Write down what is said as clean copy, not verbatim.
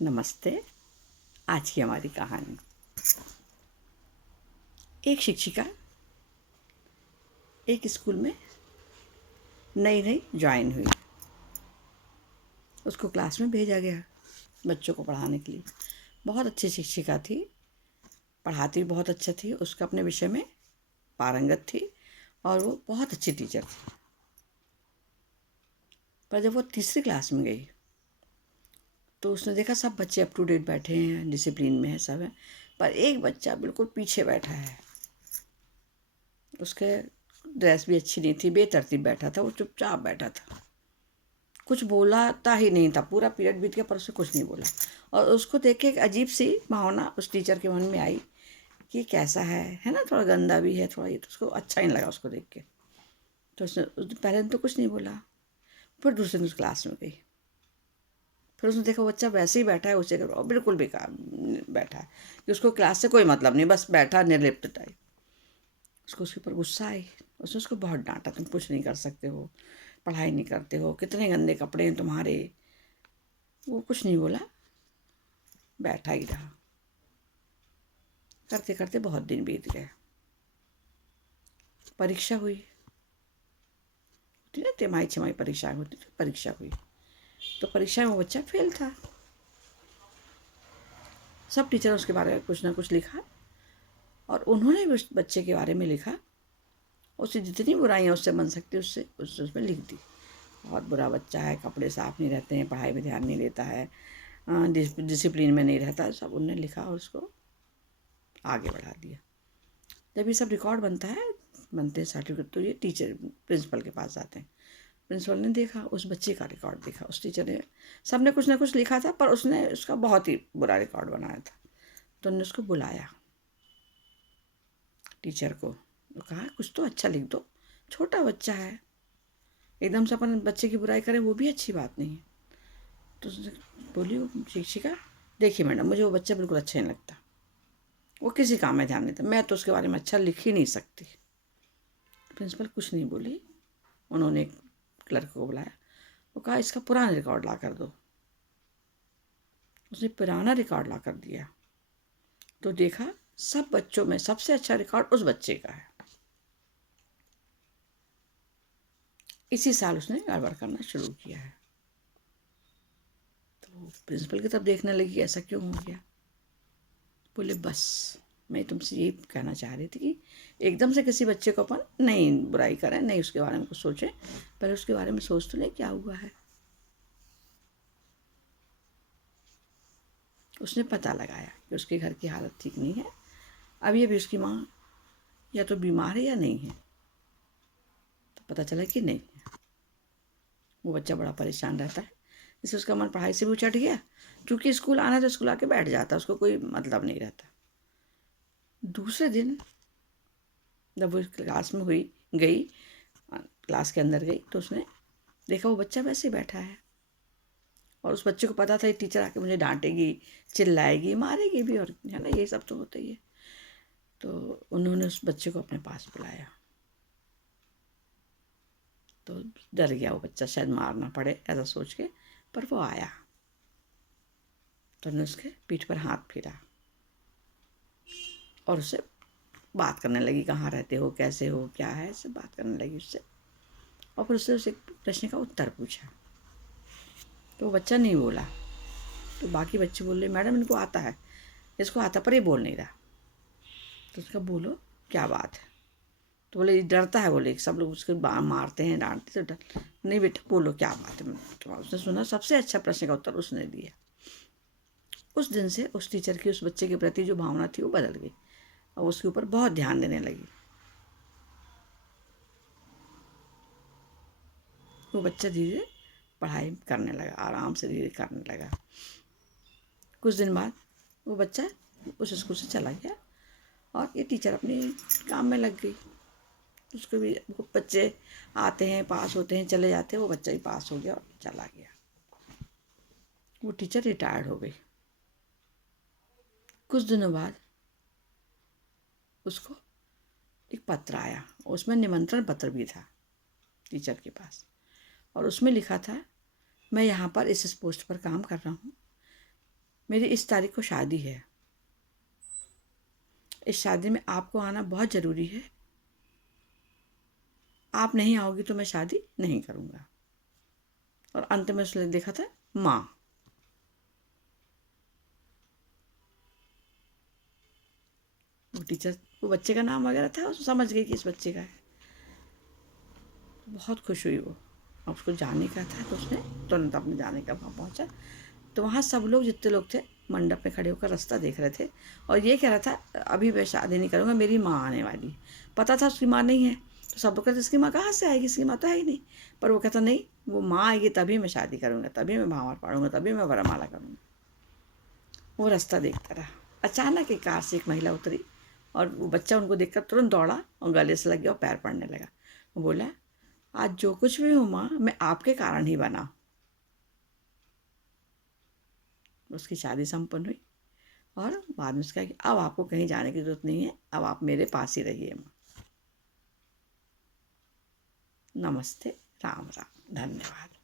नमस्ते। आज की हमारी कहानी। एक शिक्षिका एक स्कूल में नई नई ज्वाइन हुई। उसको क्लास में भेजा गया बच्चों को पढ़ाने के लिए। बहुत अच्छी शिक्षिका थी, पढ़ाती भी बहुत अच्छा थी, उसका अपने विषय में पारंगत थी और वो बहुत अच्छी टीचर थी। पर जब वो तीसरी क्लास में गई तो उसने देखा सब बच्चे अप टू डेट बैठे हैं, डिसिप्लिन में है, सब है, पर एक बच्चा बिल्कुल पीछे बैठा है। उसके ड्रेस भी अच्छी नहीं थी, बेतरतीब बैठा था, वो चुपचाप बैठा था, कुछ बोलाता ही नहीं था। पूरा पीरियड बीत गया पर उसने कुछ नहीं बोला। और उसको देख के एक अजीब सी भावना उस टीचर के मन में आई कि कैसा है ना, थोड़ा गंदा भी है थोड़ा, ये तो उसको अच्छा नहीं लगा उसको देख के। तो उसने पहले तो कुछ नहीं बोला। फिर दूसरे दिन उस क्लास में गई, फिर उसने देखा बच्चा वैसे ही बैठा है, उसे बिल्कुल बेकार बैठा है कि उसको क्लास से कोई मतलब नहीं, बस बैठा निर्लिप्त टाइप। उसको उसके ऊपर गुस्सा आई। उसने उसको बहुत डांटा, तुम कुछ नहीं कर सकते हो, पढ़ाई नहीं करते हो, कितने गंदे कपड़े हैं तुम्हारे। वो कुछ नहीं बोला, बैठा ही रहा। करते करते बहुत दिन बीत गए। परीक्षा हुई, होती ना तिमाही छिमाही परीक्षाएं होती थी, परीक्षा हुई। तो परीक्षा में वो बच्चा फेल था। सब टीचर उसके बारे में कुछ ना कुछ लिखा और उन्होंने भी उस बच्चे के बारे में लिखा। उससे जितनी बुराइयाँ उससे बन सकती उससे उसमें लिख दी। बहुत बुरा बच्चा है, कपड़े साफ नहीं रहते हैं, पढ़ाई में ध्यान नहीं देता है, डिसिप्लिन में नहीं रहता, सब उनने लिखा और उसको आगे बढ़ा दिया। जब ये सब रिकॉर्ड बनते हैं सर्टिफिकेट, तो ये टीचर प्रिंसिपल के पास जाते हैं। प्रिंसिपल ने देखा, उस बच्चे का रिकॉर्ड देखा, उस टीचर ने, सब ने कुछ ना कुछ लिखा था पर उसने उसका बहुत ही बुरा रिकॉर्ड बनाया था। तो उन्होंने उसको बुलाया, टीचर को, तो कहा कुछ तो अच्छा लिख दो, छोटा बच्चा है, एकदम से अपन बच्चे की बुराई करें वो भी अच्छी बात नहीं है। तो उसने बोली वो शिक्षिका, देखिए मैडम, मुझे वो बच्चा बिल्कुल अच्छा नहीं लगता, वो किसी काम में ध्यान नहीं देता, मैं तो उसके बारे में अच्छा लिख ही नहीं सकती। प्रिंसिपल कुछ नहीं बोली। उन्होंने एक क्लर्क को बुलाया, वो कहा इसका पुराना रिकॉर्ड ला कर दो। उसने पुराना रिकॉर्ड ला कर दिया तो देखा सब बच्चों में सबसे अच्छा रिकॉर्ड उस बच्चे का है। इसी साल उसने गड़बड़ करना शुरू किया है। तो प्रिंसिपल की तरफ देखने लगी, ऐसा क्यों हो गया। बोले बस मैं तुमसे ये कहना चाह रही थी कि एकदम से किसी बच्चे को अपन नहीं बुराई करें, नहीं उसके बारे में कुछ सोचें, पहले उसके बारे में सोच तो ले क्या हुआ है। उसने पता लगाया कि उसके घर की हालत ठीक नहीं है, अभी अभी उसकी माँ या तो बीमार है या नहीं है। तो पता चला कि नहीं है। वो बच्चा बड़ा परेशान रहता है, इससे उसका मन पढ़ाई से भी उचट गया। क्योंकि स्कूल आना तो स्कूल आके बैठ जाता, उसको कोई मतलब नहीं रहता। दूसरे दिन जब वो क्लास में गई, क्लास के अंदर गई, तो उसने देखा वो बच्चा वैसे ही बैठा है। और उस बच्चे को पता था ये टीचर आके मुझे डांटेगी, चिल्लाएगी, मारेगी भी, और है ना, ये सब तो होता ही है। तो उन्होंने उस बच्चे को अपने पास बुलाया। तो डर गया वो बच्चा, शायद मारना पड़े ऐसा सोच के, पर वो आया। तो उन्होंने उसके पीठ पर हाथ फेरा और उससे बात करने लगी, कहाँ रहते हो, कैसे हो, क्या है, ऐसे बात करने लगी उससे। और फिर उससे उसे प्रश्न का उत्तर पूछा। तो वो बच्चा नहीं बोला। तो बाकी बच्चे बोल रहे मैडम इनको आता है, इसको आता, पर ये बोल नहीं रहा। तो उसका बोलो क्या बात है। तो बोले डरता है, बोले सब लोग उसको मारते हैं, डांटते, तो डर नहीं बेटा बोलो क्या बात है। तो उसने सुना, सबसे अच्छा प्रश्न का उत्तर उसने दिया। उस दिन से उस टीचर की उस बच्चे के प्रति जो भावना थी वो बदल गई और उसके ऊपर बहुत ध्यान देने लगी। वो बच्चा धीरे धीरे पढ़ाई करने लगा, आराम से धीरे करने लगा। कुछ दिन बाद वो बच्चा उस स्कूल से चला गया और ये टीचर अपने काम में लग गई। उसको भी बच्चे आते हैं, पास होते हैं, चले जाते हैं, वो बच्चा ही पास हो गया और चला गया। वो टीचर रिटायर्ड हो गई। कुछ दिनों बाद उसको एक पत्र आया, उसमें निमंत्रण पत्र भी था टीचर के पास, और उसमें लिखा था मैं यहाँ पर इस पोस्ट पर काम कर रहा हूँ, मेरी इस तारीख को शादी है, इस शादी में आपको आना बहुत ज़रूरी है, आप नहीं आओगी तो मैं शादी नहीं करूँगा। और अंत में उसने देखा था माँ। वो टीचर, वो बच्चे का नाम वगैरह था, उसको समझ गई कि इस बच्चे का है। बहुत खुश हुई वो। अब उसको जाने का था तो उसने तुरंत अपने जाने का वहाँ पहुँचा। तो वहाँ सब लोग, जितने लोग थे, मंडप में खड़े होकर रास्ता देख रहे थे और ये कह रहा था अभी मैं शादी नहीं करूँगा, मेरी माँ आने वाली। पता था उसकी माँ नहीं है, तो सब लोग कहते इसकी माँ कहाँ से आएगी, इसकी माँ तो है ही नहीं। पर वो कहता नहीं, वो माँ आएगी तभी मैं शादी करूँगा, तभी मैं भावर पाड़ूंगा, तभी मैं वरमाला करूँगा। वो रास्ता देखता रहा। अचानक एक कार से एक महिला उतरी और वो बच्चा उनको देखकर तुरंत दौड़ा और गले से लग गया और पैर पड़ने लगा। वो बोला, आज जो कुछ भी हूँ माँ, मैं आपके कारण ही बना। उसकी शादी संपन्न हुई और बाद में उसका कि अब आपको कहीं जाने की जरूरत नहीं है, अब आप मेरे पास ही रहिए माँ। नमस्ते, राम राम, धन्यवाद।